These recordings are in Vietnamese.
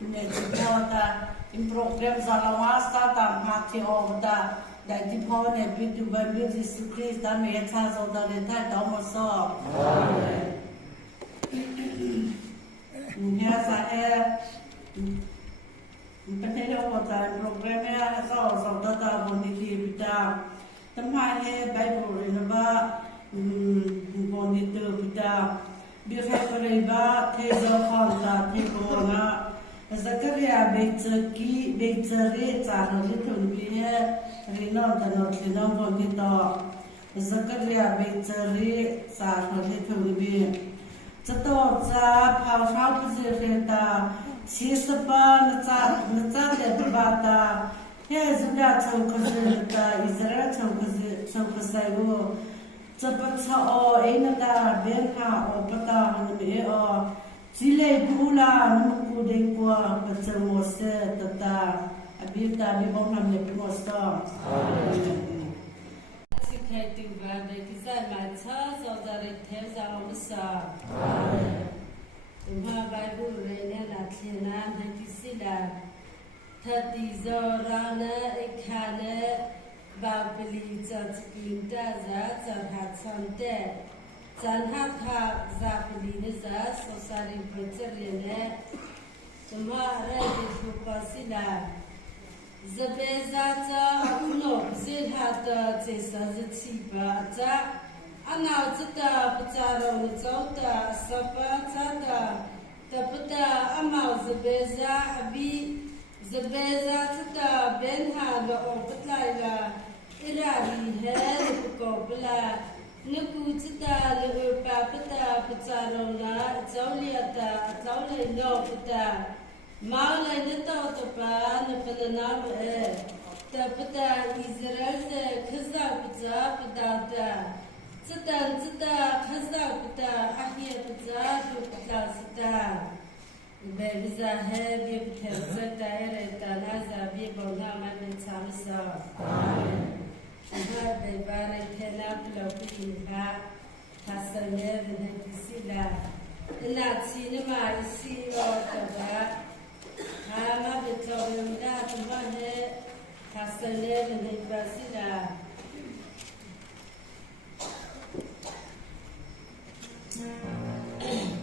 Inezipota in program zalawasta ta mati ovda da dipone bitu bambi Yesu Krista me ethazo da retha domoso amen ya sa Patelo kota program ya so da boniti bita tamha he Bible renova bonito bita bi khaireba tezo khanta tekona Zakaria Beitzari Tsarali Tunbiye Rinon Tanot Linon Bonito Zakaria Beitzari Tsarali Tunbiye Tsato Tsa Pao Shao Puzirita Sisapa Natsa Lebata He Zuda Tsokazirita Israel Tsokasayu Tsapatsa Einata Benha Opata Hanmi Sile pula nungku dekwa pacemose tata abita bibonam ne prosta Sikaitu bade kisai macha saudara teza musa Umha Bible rene la thena nakisila thati zorana ekhane babli chatskinta za charhat sante Zanhatha Zapiliniza Sosari Petrine Tumara Dupasila Zabezata Uno Zilhata Tesazatiba Anazata Pataro Zota Sapa Tada Tapata Amal Zabeza Abi Zabeza Tata Benha Lo Patlaila Irari Head Kopla Nukuta Lupa Pata Patarona, Zoliata, Zoli no Pata, Mala Little Topa, Napanam Air, Tapata Israel, Kazapata, Padata, Zatan Zata, Kazapata, Ahia Pata, Pata, Beviza Heavy Zata, Tanaza, Bibona, and Samsa. Bebara tena pulaukiha hasanev nakisila ina cinema isiro taba ama betomda tumane hasanev nakisila Time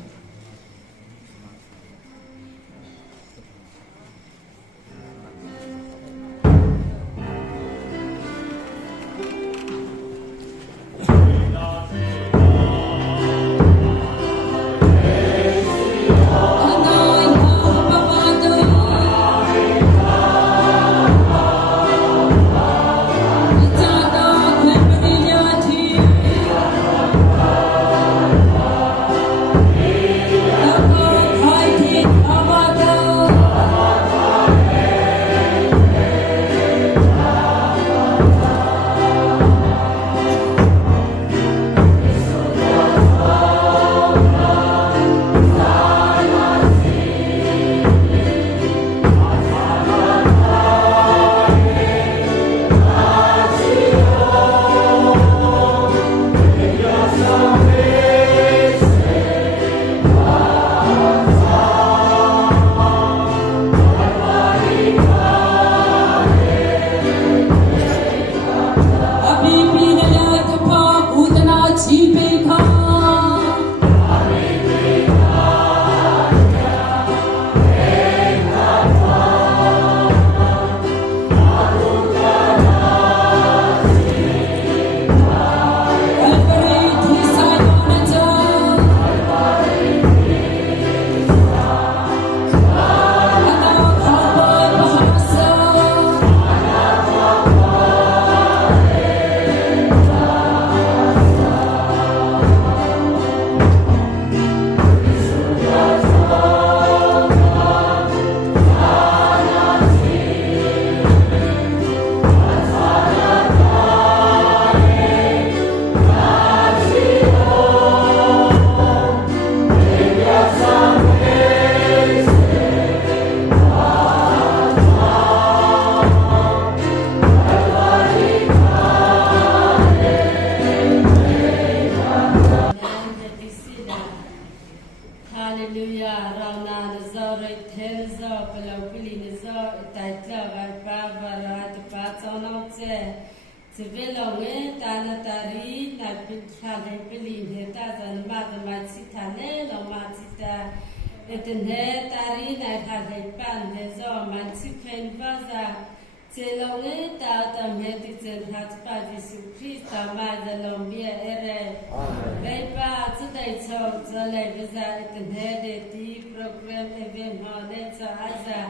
ไปเราไปลีนซอแต่เจ้าไปป้าบาราตป้าเจ้าน้องเจจะเป็นเราเงี้ยตาลตารีนับเป็นชาติไปลีนเฮตาจันมาจะมาสิทาเล่เรามาสิตาเอตินเฮตารีในทางปันเฮซอมันสิเคนวาซาเจเราเงี้ยตาตามเฮติเจนฮัตปาจิสุคริสตามาจะลงเบียเอเรไรป้าจะได้ชอบจะเลยวิจารณ์เอตินเฮเดตีโปรแกรมเอเวนฮอลเลจะอาจจะ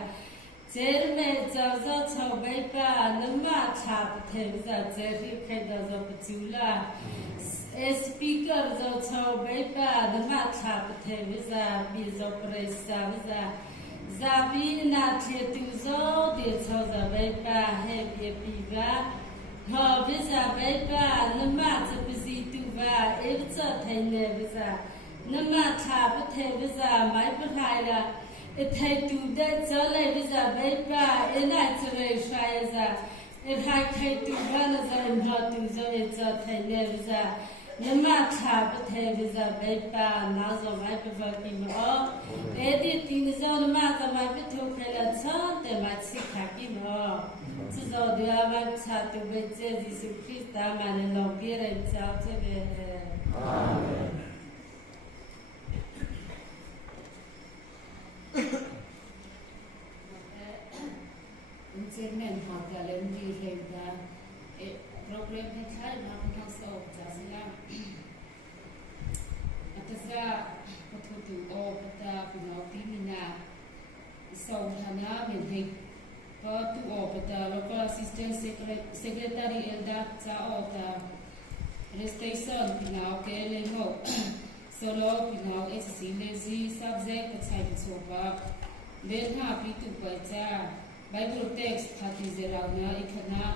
เจอเมเจ้าจะชอบไปป้านมาชาปเทวิจารเจริญแค่ดาวจะปัจจุลาสปีกเกอร์จะชอบไปป้านมาชาปเทวิจารบิจปริสาวิจารซาบินาเทตุโซเดชอจะไปป้าเฮเบียปีวาฮอวิจารไปป้านมาจะปซิตุวาเอวิจารไทยเนวิจารนมาชาปเทวิจารไม่เป็นไรละit had to that zale visa beba ina tere shaiza it had to run as in how to so it's a thane visa nama tha pathe visa beba nazo mai pava ki mo edi tin zo nama za mai pitho khela cha te ma sikha ki mo zo dia ma cha tu be je jisu christ ma ne lo pi re cha che be amen Insegnament hat der Lendi Hemda Program Teil machen kann so das ja Atasa Potutu Opata Pinoti Mina so Hana mit Hek Potu Opata Local Assistant Secretary Elda Zaota Restation Pinau Kelemo Solo Pinau SC Lazy Subject Type Sopa Betha Pitu Bacha Bible text hati zerauna ikana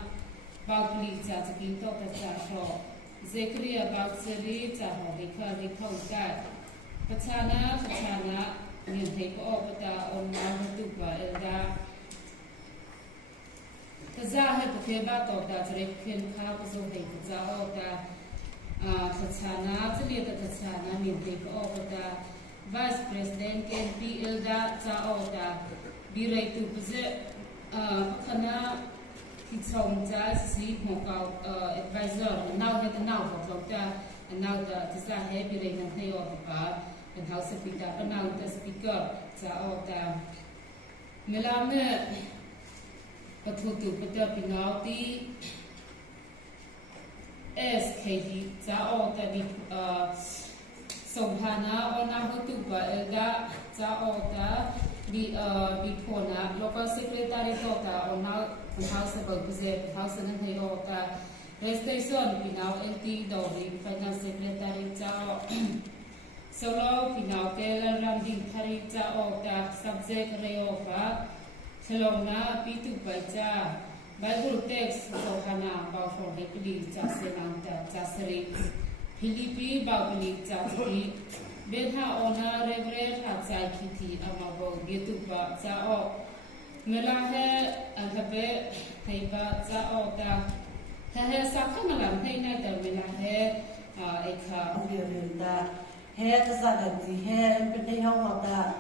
Bibli cha takin to ta sho Zechariah Bauseri cha ho likha likhau ka Pachana ngin thei ko opata on ma tu ba elda Kaza he phe ba to da chre khen kha ko so hei kaza ota Pachana chli ta pachana ngin thei ko opata Vice President KP elda cha ota Birai tu pze khana ki chom cha si mo ka advisor now that now for ta now the tsa he bi re nan thei of ba and house speaker now the speaker cha of the melame pathu tu pata pinauti skd cha of the bi somhana ona hotu ba ga cha of the Bipona, local secretary Tota, or now House of Gazette, House and Hayota, Restation, Pinau, LT, Dori, Finance Secretary Chao, Solo, Pinau, Taylor, Randing, Parita, Ota, Subject Reofa, Salona, Pitu Baja, Bible text, Sohana, Bafo, Happily, Chasenanta, Chaseri, Philippi, Babili, Chaseri. Betha ona reverend hatsai kiti amabo yetuba cha o mela he anhabe theiba cha o ta he sakhamala theina ta mela he ekha da he ta sa da di he pe ho da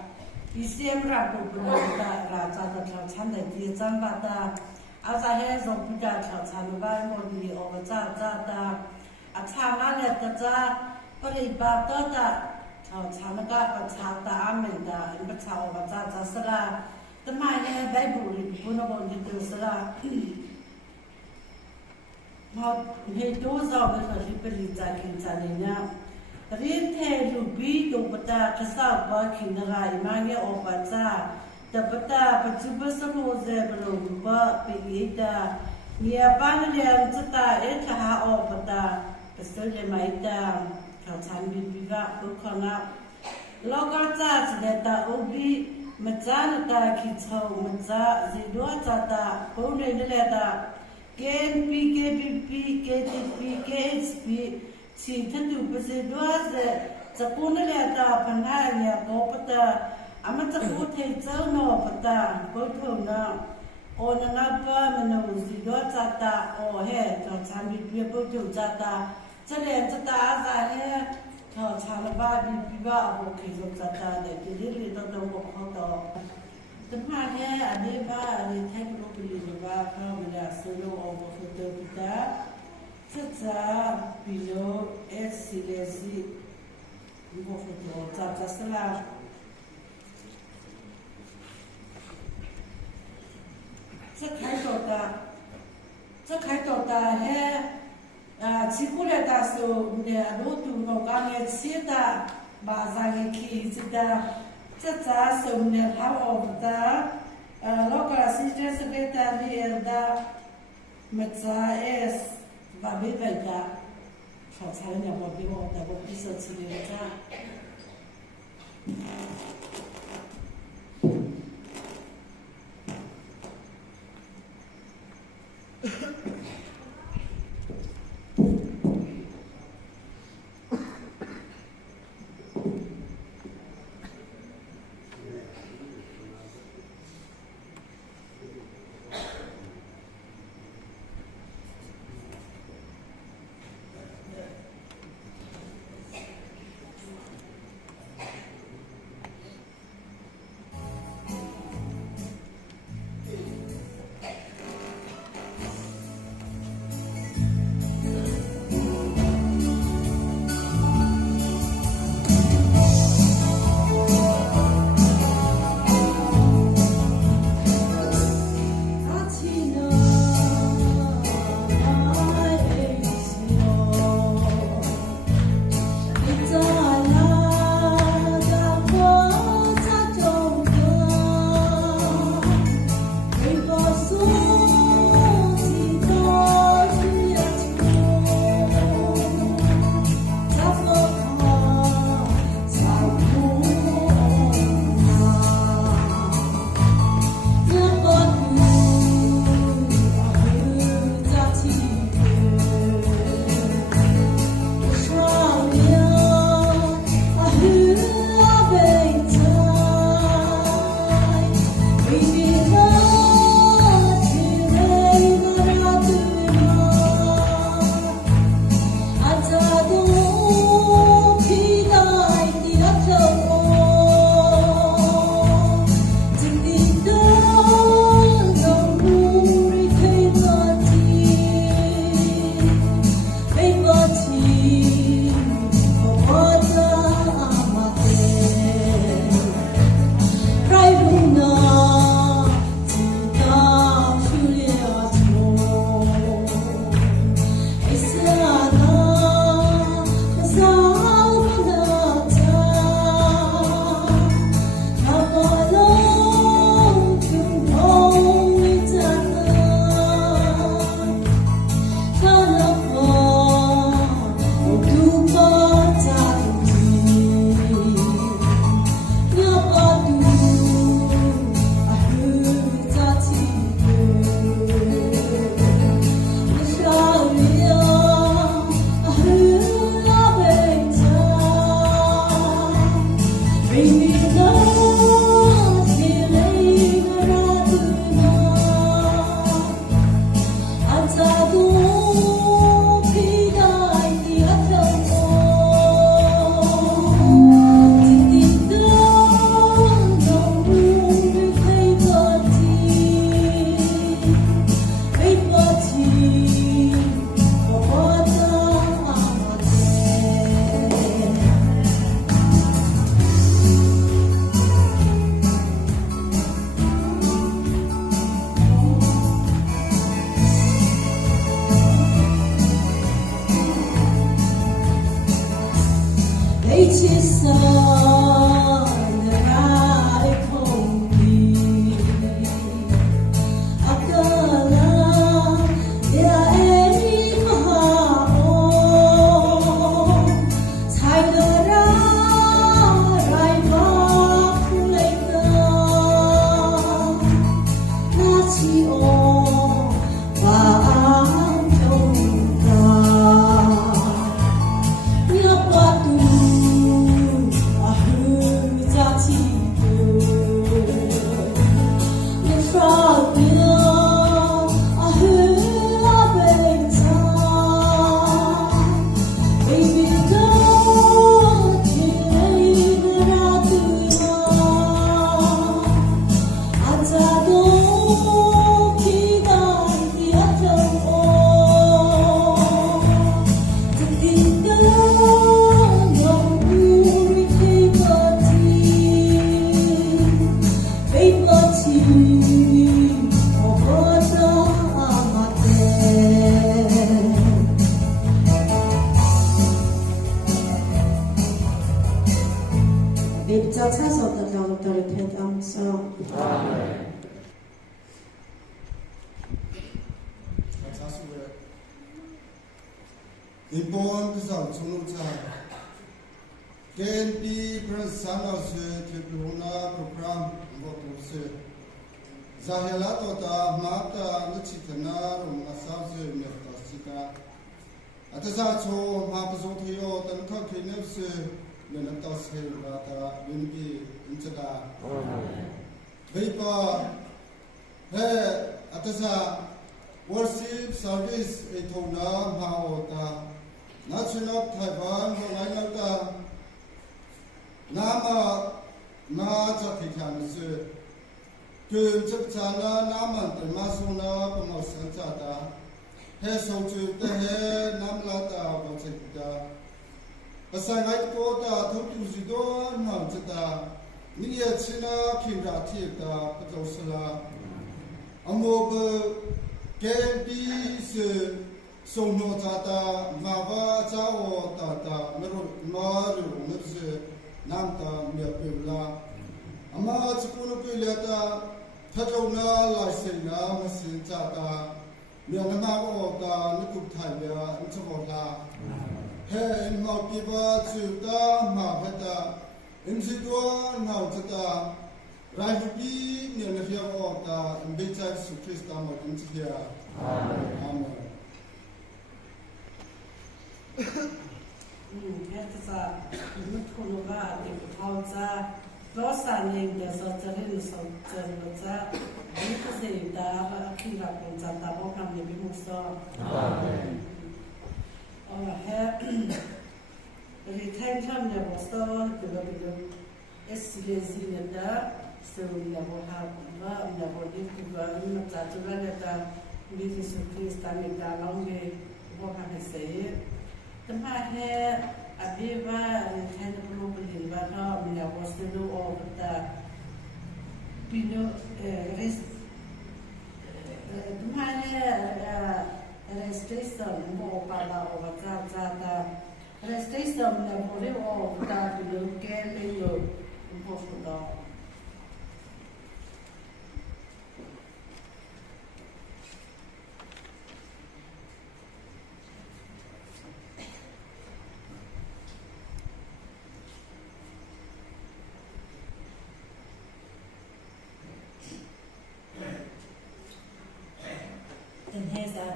isem ra ko bu da ra cha da chan da di chan ba da a sa he zo pu da chan ba mo di o ba cha da a cha na ne ta cha pari ba ta da Chanaka Pachata Amenda and Pachao Pachata Sara, the Maya Bible, Punabon to Sara. How he does all the Ripelita in Salina. Rinte Lubi to Pata Kasa working the Rai Maya or Pata, the Pata Pachubasamo Zebro, Pigita, near Banalian Tata, Etaha or Pata, Pastoria Maita. Chan bibiva ukona loga cha cheta obi machana ta ki chho macha zidwa cha ta pone ne le ta KNP KPP KTP KSP chi thatu pazidwa ze chapone le ta phana ya ko pata amata ko thei chau no pata ko thona ona na pa mano zidwa cha ta o he chan bibiva ko chu cha ta Chale chata za he chala ba bi ba o ke zo chata de de ri to to ko to จะมาแค่อันนี้ว่าอันนี้แท็กโลกลีนว่าเข้ามาแล้วซื้อลงเอามาคือเติมพิจารจะปิโลเอสซิเลซีมีบอกว่าจะสลาจะขายตัวตาแค่ชิคุเลตาสูเนี่ยรู้ตัวน้องกันเนี่ยชีตาบาซาเกคีจิตาจะสูเนี่ยเขาออกตาแล้วก็สิเจสเกตาเรียนดาเมตาเอสบาบิเวตาเขาใช้เนี่ยบอกพี่ว่าแต่บอกพี่สุดสิเลยจ้า Impon kesal sunuca KNP bersama Tribuna program waktu Zahela tota mata nucitana rumah sabze mertasika Atasa cho mapazotio tanka kinefs menatas helata winpi incada Beipa he atasa worship service etona maota National Taiwan Lainata Nama Najakikansu Kum Chapchana Naman Masuna Pamasanchata Hesoju Tehe Namlata Bachita Asangai Kota Tutuzido Namchata Niya China Kingatita Patosala Amob KBS Sono tata mava chao tata maru nurse namta miapula ama chukunu pilata thajona laisena masin chata mianama ota nukup thaya nchobota he inma piba chuta ma bata imsidwa na chata raibi mianafia ota imbecha sukrista ma inchia amen Essa mutkonuga de pauza dosa nem da sotarin sotarin dito da akira pensa da boca me bimuso amen retention de bosto de bilu esilezina da seria boha ba da bodi kuba no tatula da bisu Krista me da longe boca receber Tempat Abiba and Global Vata, Mila was the law of the Pino rest. Restation more Pala over Tata, restation the body of that you can in your hospital.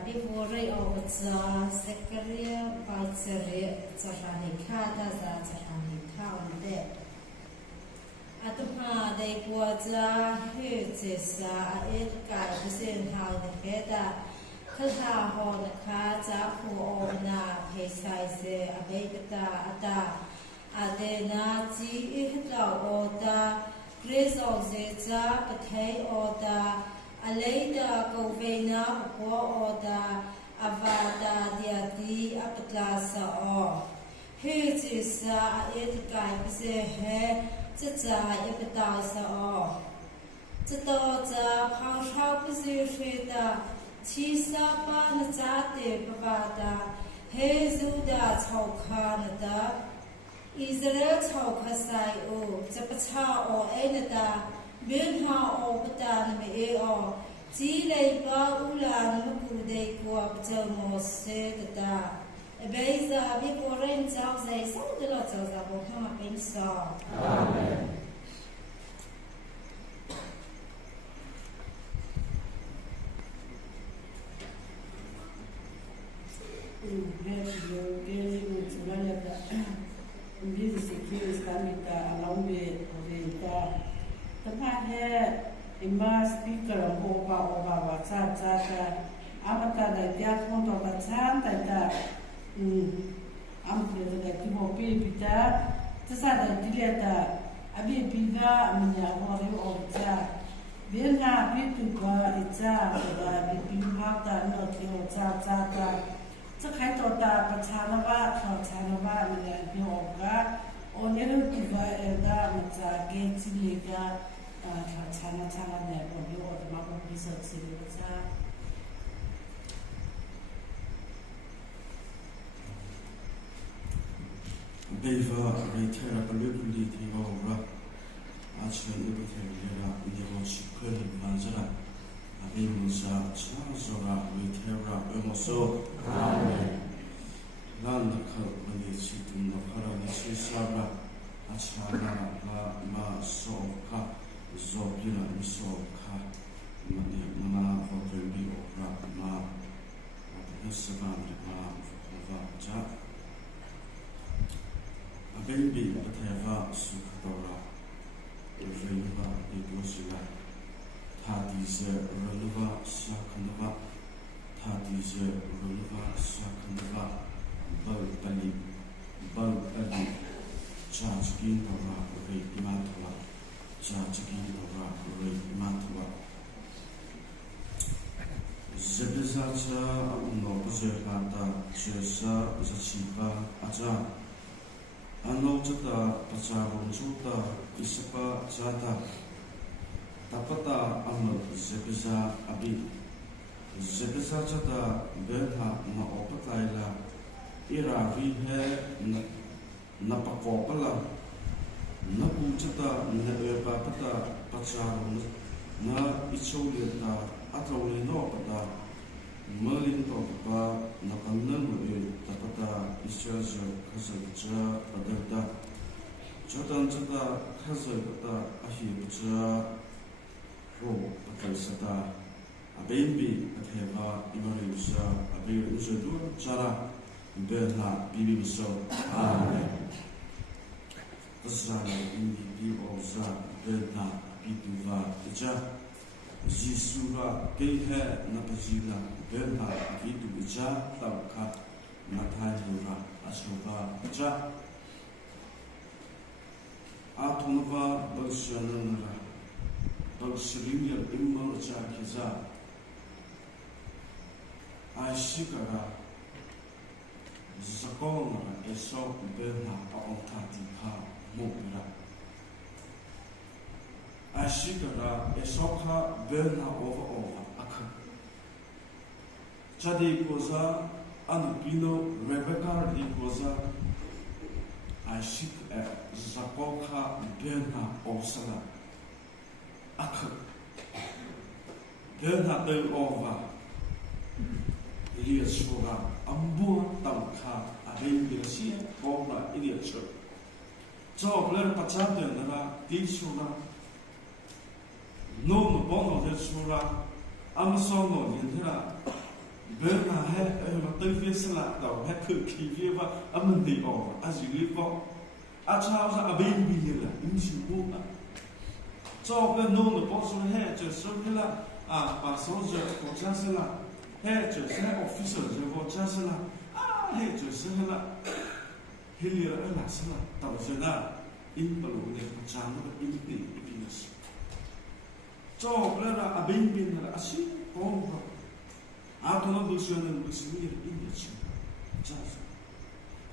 Before over Zakaria, Batsari, Zahani Kata, Zahani Town there. At the part they was a hurtis, it got the same how the header, Kata, Hon, Kata, Pona, Paysize, Abeta, Adena, Ihla, Oda, Grace of Zeta, Patay, Oda. Aleda govena oda avada diati aplasa o hutisa etkai se he tsa epitasa o tto za phangshao pse sheda chisa pa na chate pavada he zuda chawkha da Israel chawkha sai o chapacha o enada Bin ha o patan me e o ti lei pa ulan mu dei ko pcha mo se ta e beiza bi ko ren chao zai so de lo chao za bo ha pen sa amen Ima speaker oba cha amata da dia fonto batsan ta ample da tipo pita tsasa da dileta abi biga amnya hori oja Bien ha bitu ba itza ba bitu bhakta no tyo cha cha ta cha khai to ta pachana ba tho chana ba ne no ga one ru ki ba da ma cha ge chi le ga tho chana chana ne bo yo ma bo bi sa chi le cha Deva reitera kalukuli thiwa ora achhen ubethera indiro shikol manjara abimusa chazora reitera emoso amen landa khal mani chitum na kharani sisaba achana ma soka zobira misoka mani mana hotembi ora ma hesaban ma khova cha Baby, Pateva, Sukadora, Renuva, Egosila, Tadize, Renuva, Sakandava, Tadize, Renuva, Sakandava, Balbali, Chachkin, Dora, Ray Matova, Chachkin, Dora, Ray Matova. Zebizacha, no Zerata, Chesa, Zachiva, Aja. Ano chata pacharong chuta isapa chata tapata amal zebiza abi zebiza chata benha ma opataila iravi he na pakopala na puchata na eba pata pacharong na icholiata atrawli no pata Merlin Topa, Nakanam, Tapata, Ishaja, Kazaja, Adata, Jotan Jata, Kazata, Ahibja, Ro, Pakasata, a baby, a Teva, Imarisha, a baby Usadur, Chara, Berna, Bibi so, Amen. The Zara, Indi, Biboza, Berna, Biduva, Ija. Jisura Kehe Napazila Berha Vidu Bija Tauka Matayura Ashoba Bija Atonova Bolshanara Bolshirimia Immerja Kiza Ashikara Zakona Eso Berha Aotatika Mopera Ashikara Esoka Berna over Aka Chadi Koza Anupino Rebecca Di Koza Ashik Zapoka Berna Osala Aka Berna Del Ova Iliashura Ambua Tauka Abengilasia Bobra Iliachur Job Ler Pachatana Dishura No bono de sura Amazon Yintera Berna had a Matafisla, thou had to keep you a Monday over as you live for a child a baby in Shibuka. So the no the boss of hair just circular, by soldier for Chancellor, hair just officers for Chancellor, hair just similar Hillier and Asala, Tawzana, in Balloon, Channel, in the Venus. So, Brother Abin bin Asi, Bomba. After the Bushan and Busmir in the Church.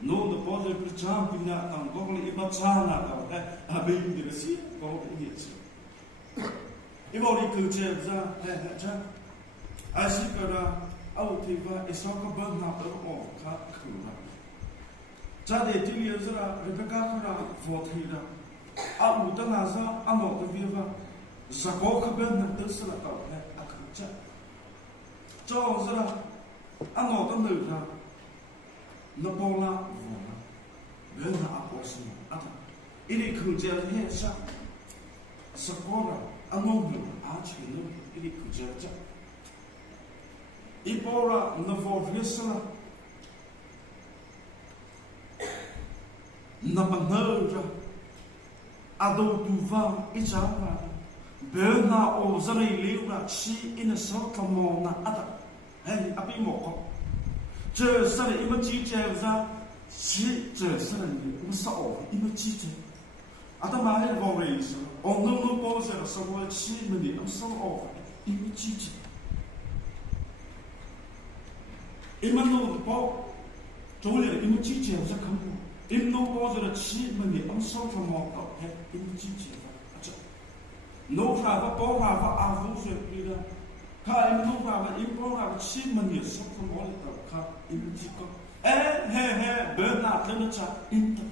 No, the body of the champion and Gogli Imatana, Abin bin Asi, go in it. If only could tell that, Asikara, Autiva, is Soka Burna or Kakura. Jade Tiliazra, Rebecca, Fortida, Autanaza, Amo the Viva. Zakoka ben Dusla Akacha. Josra, another Nuda, Napola, Berna Apostle, Ilikuja, yes, Sakora, Amobu, Archie, Ilikuja, Ibora, Navo Visla, Nabanera, Ado Duva, Ijava. Berna o Zari Liura, she in a sort of mona other. Hey, Abimoko. Jersey imagine, she Jersey was all imagine. Atama he voreis. No pose a savo chimney. I'm so off. In chichi. Imano the pop. Told in chichi of the company. In no pose a chimney. I'm so from all in chichi. No travel, Paul have a voice leader. Car in no travel, import have chimney. So from all the car in chico. Burn out literature into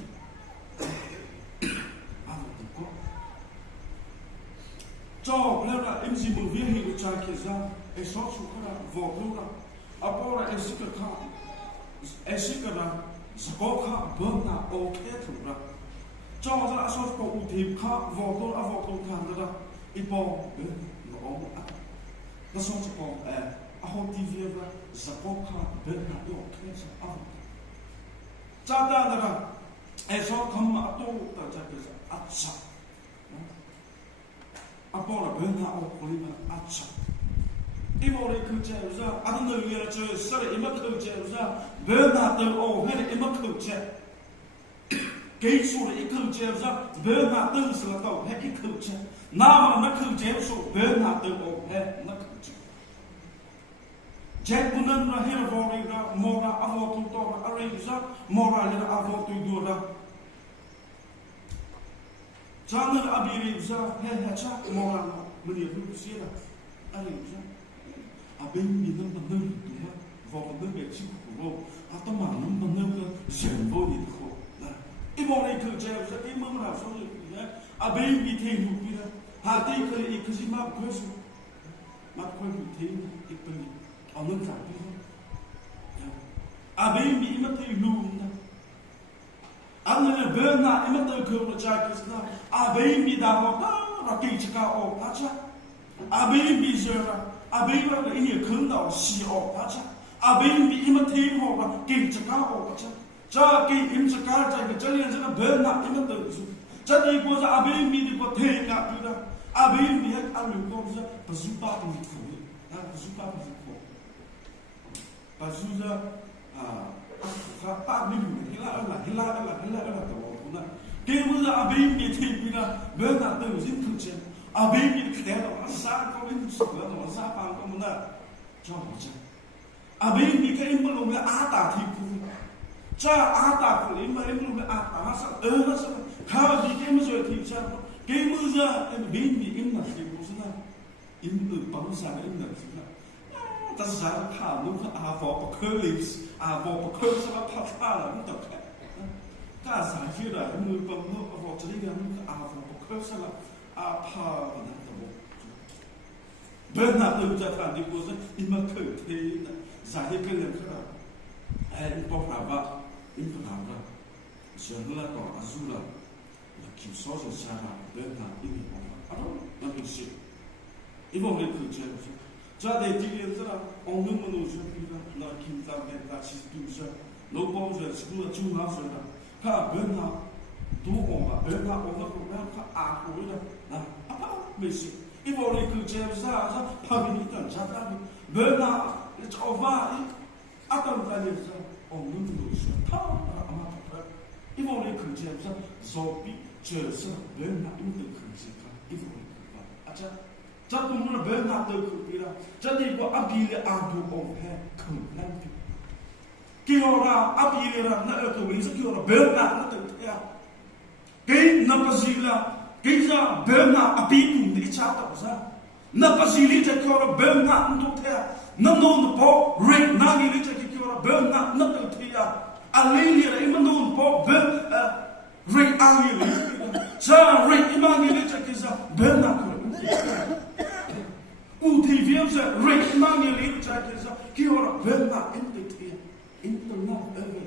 cho nên là em chỉ muốn viết hình trái kia ra, em xót xuống cái là vỏ luôn là, à bao là em xích cái là, có khá bơm là ok thử ra, cho ra là xót có ưu điểm khá vỏ luôn thằng ra, em bao nó ổn à, nó xót có à hôm TV ra, có khá bơm là ok sao à, cha ta là em xót không mà tôi ta trái kia ra, à sao Apora bena o kolima acha. Imo le kuche uza adno yera che sare ima kuche uza bena te o hele ima kuche. Ke su le kuche uza bena te sla to he kuche. Na ma na kuche so bena te o he na kuche. Jack bunan na hele vori ra mora avo tu to ra are uza mora le avo tu do ra. Jangan abiri uza hecha moral meniru sila ali uza abin minum benar tu vau benar becik kuro atau manum benar ke sembo itu ko nah ibu ni kerja uza ibu merasa uza abin bitih lupira hati kali ikasi mak kuasu bitih ikpeli anun sapi abin bi imatih lupna Anne böna imata kurna chakisna abei mi davo raki chika o pacha abei mi zera abei ra ini khunda si o pacha abei mi imati ho ba ki chika o pacha cha ki im chika cha ki chalian cha böna imata su cha dei ko za abei mi di ko the ka tu da abei mi hat alu ko za pazupa tu ko na pazupa tu ko pazuza Pak ni hila tahu na. Kemudian abim ni tiada benar tu zin kerja. Abim ni kita asal kau ini suka asal pang kau mana jauh je. Abim ni kita belum ada tipu. Cah ada pun belum ada asal asal. Kalau di kemudian tipu kemudian abim ni imna tipu sana. Imna bangsa imna sana. Dat is eigenlijk gaan doen voor bekeulis, voor bekeulis wat gaat halen, niet ook. Daar zijn hier de nu voor te dingen voor bekeulis wat paar van het te Bernard nu dat van die boze in mijn keuken, zijn hier kunnen in Portugal, in Portugal, ze willen door Azula, de kiesauce zijn Bernard in Portugal, dat is het. Ik wil niet keuken. Za de tilian zara onnu manu shapira na kinta me ta chistuza no pauza skula chunga zara ka bena tu oma ko ka a ko na apa mesi ivori ku jevza za pavini tan chata bena it's over atam taliza onnu manu shapa ama pa ivori ku jevza zopi chesa bena inda ku jeka ivori ka acha Jatuh mana benar tu kupira. Jadi gua abile abu ohe kumpulan. Kiora abile ra na ekubili sekiora benar na tu ya. Kei na pasila, kei za benar abiku ni chata sa. Na pasili je kiora benar untuk ya. Na non po ring na ni je kiora benar na tu ya. Alili ra iman po ring alili. Sa ring iman ni je kiza benar Uti viewse ring mangi li chakisa kiora bena intitia intna eve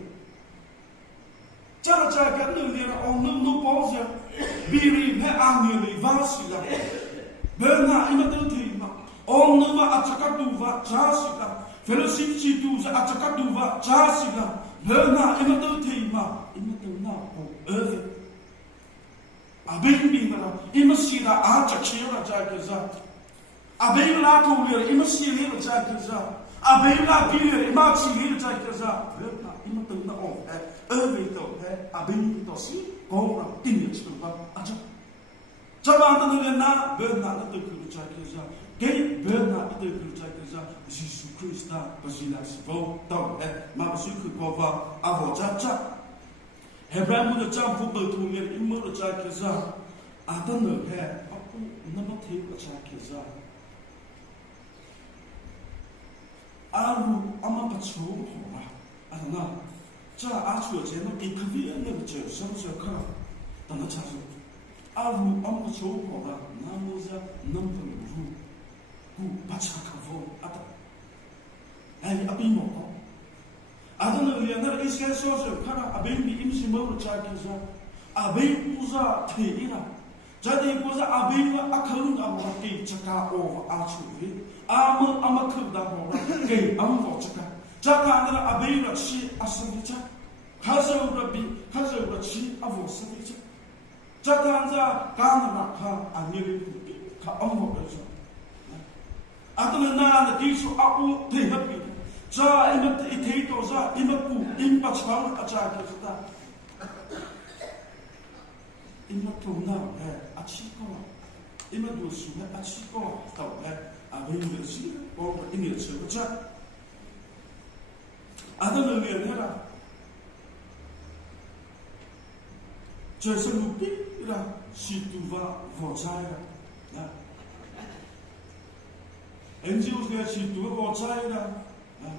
Chara chaka ni on no pause biri he angi li vasila bena imatutima on no va achakatuva chasila fellowship situza achakatuva chasila bena imatutima imatuna o eve abin bimara imasira achakira chakisa Abela tulir imasihi bercakap. Abela bilir imasihi bercakap. Berapa ima tengah orang itu abeli itu si orang tinggal sebab aja. Jangan tengah na benar itu bercakap. Gay benar itu bercakap. Yesus Kristus berjilat sebab tahu maksud kebawa awak cacat. Hebrew muda campur bertulir ima bercakap. Ada nak aku nama tiap bercakap. Alu ama pacu hora. Adana. Ca acu jenak ikvian yang jauh sama kara. Tanah casu. Alu ama pacu hora. Namuza nampun ru. Gu baca kavo ada. Ai abi moko. Adana lianar isya sosa kara abin bi imsi mau cakisa. Abin uza teira. Jadi uza abin akan awak ki cakap over acu. Ama kebda hora ke amvo caka caka andra abira chi asavicha khazo chi avo savicha caka andra kana kha anyeli kha amvo beja atana na disu apu te happy cha imat ithei to za imaku impa chang acha ke ta imat to na achi ko imat do su achi ko ta abin bersih, orang ini sebetulnya. Ada lagi ada. Jadi lupi ira situva vocaya. Nah, NGO dia situva vocaya. Nah,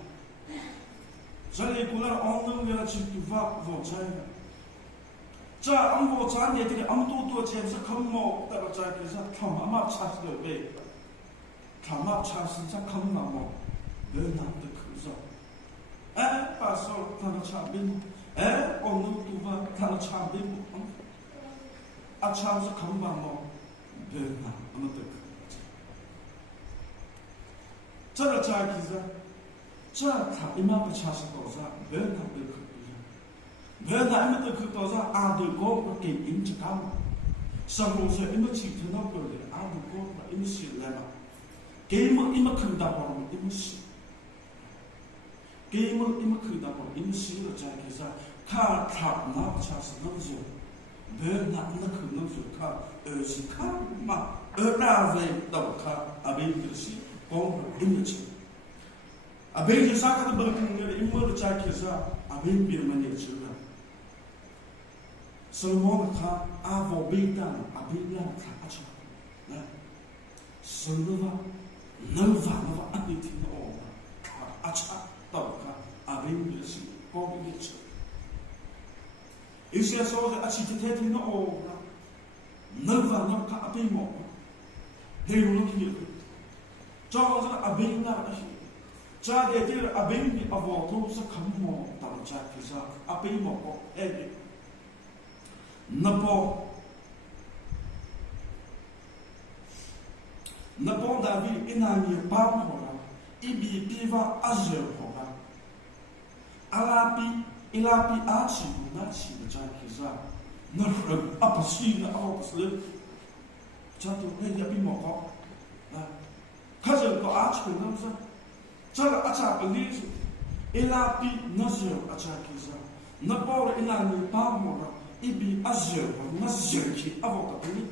jadi kular orang dia situva vocaya. Jadi orang vocaya dia tidak amtu jenis kamu tak percaya kisah kamu amat cah lebih. Kamu cakap kamu nama benar betul. Pasal tanah cabin, orang tua tanah cabin. Acam kamu nama benar betul. Cara cakap kita, cara imam bercakap dosa benar betul. Benar betul dosa ada kau pakai inci kamu. Seharusnya imam cerita nak boleh ada kau pakai inci lama. Game ima kunda orang imsi. Game ima kunda orang imsi lo jadi kita kah nak cakap namzu, benar nak namzu kah kah ma rave tahu kah abis bersih orang imsi. Abis sesaat berkenaan ima lo jadi kita abis bermanja juga. Semua kah avo bidan abis lang kah aja. Semua Nova anti no acha toka abin bersih kau begitu. Isi asal aci tetapi no ora. Nova ka abin mo. Hei ulo kiri. Jangan abin na aci. Jadi dia abin di awal tu sekamu tahu cak kisah abin mo ko Napo David inani pam hora ibi piva azer hora ilapi aci naci bercakap nerem apa sih nak apa sih jatuh ni abi mokok kaza ko aci namsa cara aca pelis ilapi nazer acakisa napor inani pam hora ibi azer nazer ki avota peli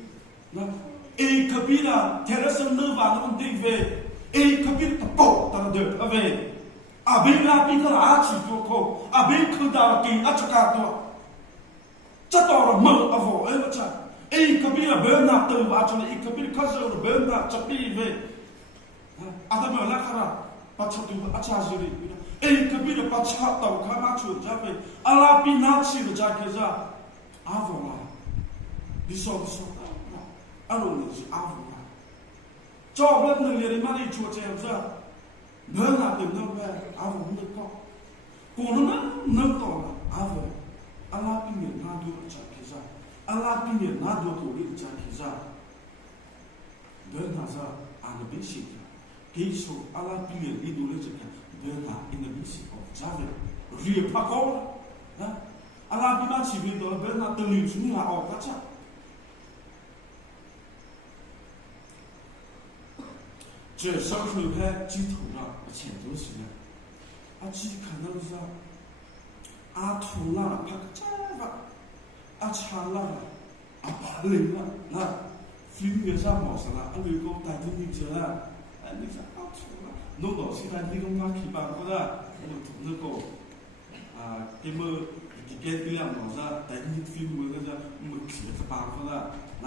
na kabila terasa nerva non deve kabila tapo tanda ave abin lapi kala aci toko abin kuda ki acakato cator mal avo baca kabila berna tu baca kabila kasar berna capi ve ada mela kara baca tu acazuri kabila baca tau kana chu jabe alapi naci berjaga avo lah bisa Anu ni avu. Coba negeri mana itu macam apa? Mana tu nampak avu ni kau. Korang nampak avu. Allah punya nado cakap. Allah punya nado tu dia cakap. Benar sah anda bisik. Kisah Allah punya itu dia cakap. Benar anda bisik. Jadi dia pakau. Allah punya cipta itu benar terlihat semua awak baca. 这上头还鸡头了钱多是呢鸡看到是土了拍个摘吧长了爬累了那film也上毛上了你给我带进去了你说土了弄到现在你跟我去办过的那个这么给这样毛上带进 film 那个没去是办过的那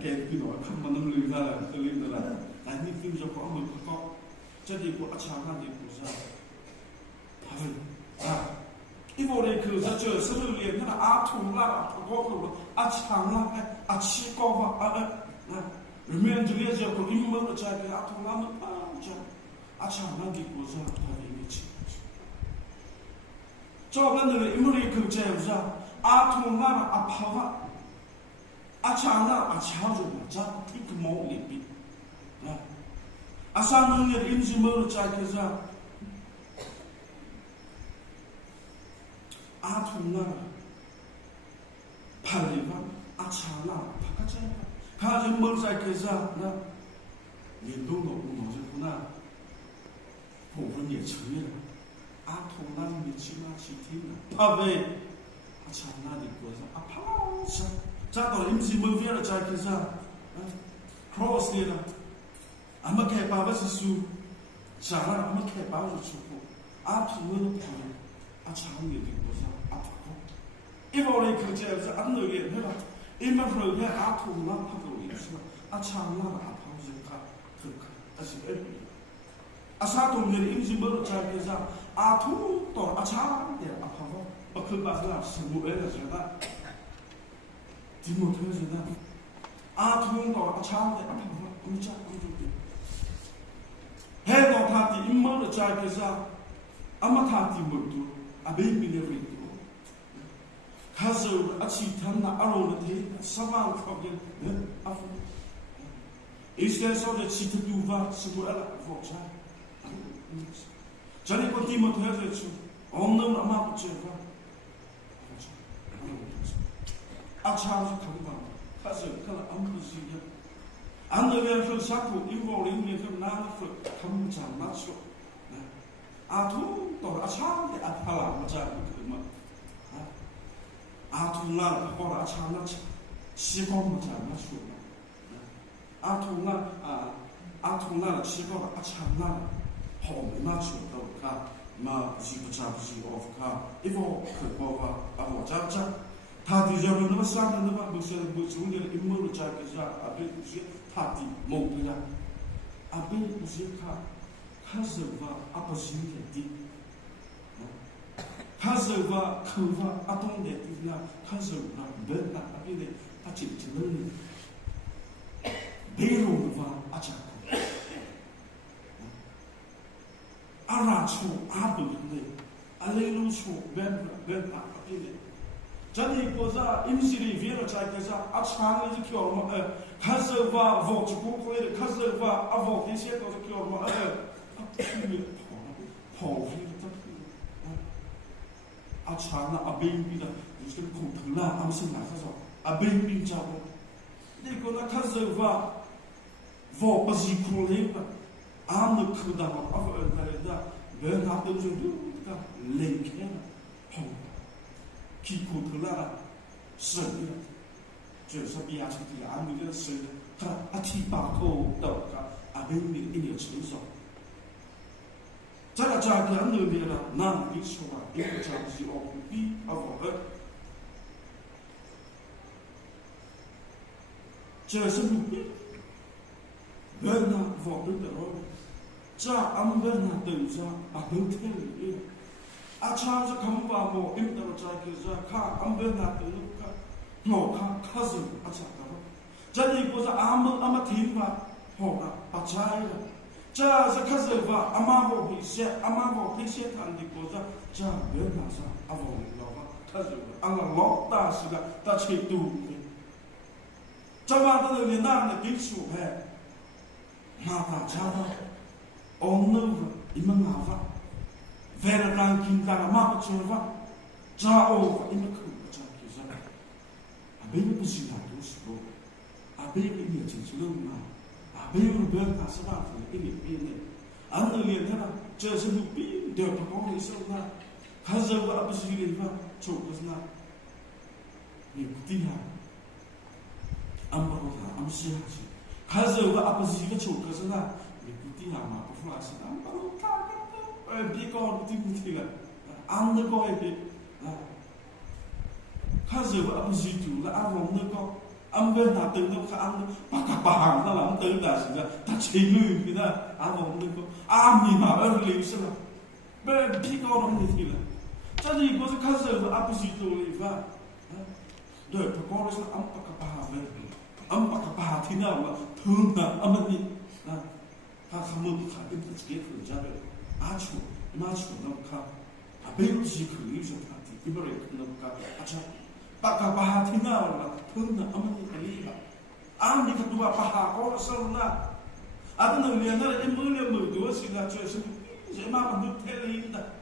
给这个看不能留下来都留下来但你 film 就光没搞这里我长看的不是一方面คือจะเจอสื่อเรียนนะถูกละก็คือช่างละชี้ก้าวนะหรือเมื่อจะเรียนจะก็อิมเมอร์ใจไปถูกละมันจะช่างละดีกว่าจะพอดีไม่ใช่จอบนั้นเลยอิมเมอร์คือเจ้าจะถูกละภาวะช่างละช่างจะจะที่กมองเล็บนะสร้างเงินอิมจิเมอร์ใจคือจะถูกละผลิตว่าช่างละพักใจข้าจะเมื่อใจคือจะนะเรียนรู้กับผมจะคุณนะผมคนเดียวช่วยละถูกละมีชีวิตชีวิตนะพาไปช่างละดีกว่าจะพาจะตอนอิมจิเมอร์เวียร์ใจคือจะcross เนี่ยนะมาแค่ป่าวสิสูจาระมาแค่ป่าวจะชุบถูกละพาช่างละดีกว่า一方面คือจะอันเลยเนี่ยนะอีมันเรื่องเนี่ยถูกละพักเลยใช่ไหมช่างละพาจะค่ะถูกสิสาธุเนี่ยอิมจิเบอร์ใจคือจะถูกต่อช่างเนี่ยพาว่าคือบาสละสมุเอเลยใช่ไหมที่มุทใช่ไหมถูกต่อช่างเนี่ยพาว่าไม่ใช่ไม่ถูกเฮ้ยต่อท่าที่อิมเมอร์ใจคือจะมาท่าที่มุตุเบบี้เนี่ยริข้าจะอาชีพทำน่ะอารมณ์ที่สว่างเขาเนี่ยอิสราเอลจะชิดดูว่าสมุเอลบอกใช่จะได้คนที่มาเที่ยวจะชูองค์นั้นมาพูดเจ้าว่าอาชาจะทำบ้างข้าจะก็ละอันนี้สิเนี่ยอันนี้เป็นฝึกสักผู้อินวอล์เนี่ยคือน้าฝึกทำจานนักสู้ทุกต่ออาชาเนี่ยพลังมาจากคือมันถูกละพออาชาเนี่ยชีวมาจากนักสู้ถูกละชีวอาชาเนี่ยหอมนักสู้เราค่ะมาจีบจับจีออฟค่ะอีโวคือบอกว่าว่าจับท่าที่จะรู้ว่าสร้างนั้นว่าบุษบุษเนี่ยอิมเมอร์ใจก็จะเป็นท่าที่มองไปแล้วเป็นบุษค่ะข้าจะว่าปสิ่งที่ข้าจะว่าคือว่าต้องเด็ดที่นะข้าจะว่าเดินหน้าเป็นเลยจิตจะเดินเบโรว่าอาจารย์อาราชูบุญเลยอะไรรู้ชูเบนหน้าเป็นเลยจะดีกว่าจะอิมซีรีเวียร์ใจก็จะอาชาเนี่ยจะเกี่ยวมาข้าจะว่าวอจุกุคุยข้าจะว่าวอที่เสียก็จะเกี่ยวมาพอที่จะอาชานะเบนบิดาอยู่ที่คุถึงละอันสิ่งไหนก็จะเบนบินจ้าดีกว่าข้าจะว่าวอปฏิคุเลยนึกคือดาวอะไรได้เบนหาตัวจะดูก็เล่นแค่พอคิดคุถึงละสิ่งนี้เจอสักอย่างที่อันนี้ก็สิ่งถ้าอธิบายเขาต่อก็เบนบินอินเดียชื่อสองจากจากนั้นเนี่ยนะนั่งวิศวะเอกชนที่ออกปีเจอสมุดเบอร์น่ะบอกด้วยแต่ว่าจะเบอร์น่ะตื่นจะเดินเที่ยวเลยอาจารย์จะคำว่าโมอิมตระใจคือจะข้าเบอร์น่ะตื่นก็หนอข้าสึกอาจารย์ก็จะดีกว่าจะมาทิ้งว่าหอกปัจจัยจะข้าสึกว่ามาบอกพิเศษทันดีกว่าจะเบอร์น่ะจะบอกเราว่าข้าสึกว่าล็อกตาสึกตาเชิดดูจะว่าตัวเองนั่งในกิจสุขแห่มาตาชาว่าองค์นู้นอิมันมาว่าเวลาการกินการมาประชุมว่าจ้าโอ้อิมันคือประจำกิจสักอาเบนไม่เป็นสิ่งที่รู้สึกอาเบนไม่มีจิตใจลุ่มมาอาเบ Abeiro berna sabah ini ini. Anu lihat hana jasa lupi dia pakong isona. Kaza wa abisi lihat chokasna. Ni kutiha. Ambarota amsihaji. Kaza wa abisi chokasna. Ni kutiha ma puflasi ambarota. Bikor timutiga. Anda ko ebe. Kaza wa abisi tu la avong neko. Amber tư nó ka am pa ka pa hang na lam tư da sin ta chei lu ni da a mo ni ko a mi ma ba li sa ba bi ko ro ni ti la cha ni ko ka sa ba a pu si to li fa do pa ko ro sa am pa ka pa ha ba am pa ka pa ti na ma thu na am ni na ka ka mo ka ti ti ke fu ja ba a chu ma chu na ka a be ru si ku li sa ta ti ba re na ka a cha Pakapah tina wala thuna amani aliha am ni kadua paha ko sarna adna liana emule murdu sila choice je ma bandu telinda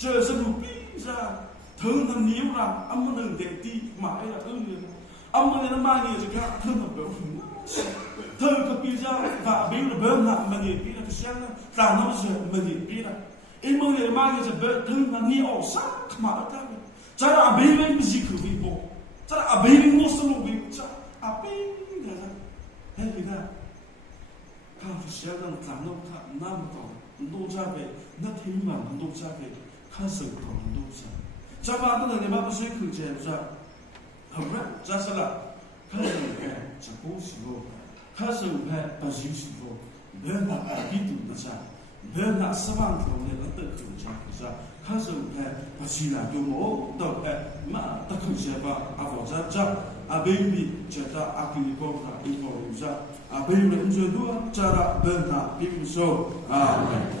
choice lu pizza thuna niura amana de ti ma ila uni amana na ma ni je ka thuna be thuna ka pizza va be na be na mani pina ka siana ta no je mani pina emule ma ni je be thuna ni o sa ma ta Cara abeng music vivo, cara abeng muslim vivo, cara abeng dah. Hei kita, kalau siapa nak tahu nak nama kau, untuk siapa, nak terima untuk siapa, kasih kau untuk siapa. Siapa tu nak lima bersih kerja siapa, apa? Jasalah, kasih kau cepat sih, kasih kau pasti sih, benar itu macam, benar semang kau ni letak kerja kerja. Kaso pasila yomo do ma takuseba avozaja abebi jata apilikota ikoruza abebi nzodua cara bena bimuso amen.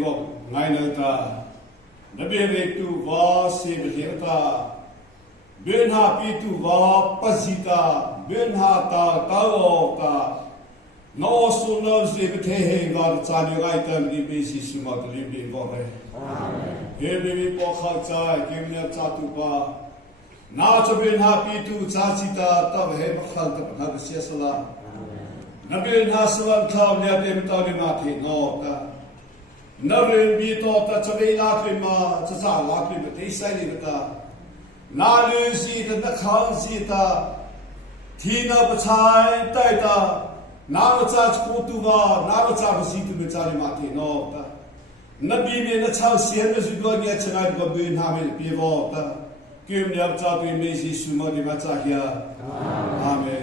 ngok ngai na ta na be ve tu wa se be ta ben ha pi tu wa pasita ben ha ta ta o ta no so no se be the he ga cha ni ga ta ni be si su ma de be go re amen he be po kha cha ke ne cha tu pa na cho ben ha pi tu cha chi ta ta he ma khal ta na se sala na ben ha sawan thao ne te ta ni ma the no ta na re bi to ta cha ve la ke ma cha cha la ke be te sai ni ta na lu si ta na khang si ta thi na pa chai tai ta na ma cha ku tu ba na ma cha ba si tu be cha ni ma the no ta na bi me na chao sien na su go ni cha ngai go ben ha me pi vo ta kim nyam cha tu me si su ma ni ma cha ya amen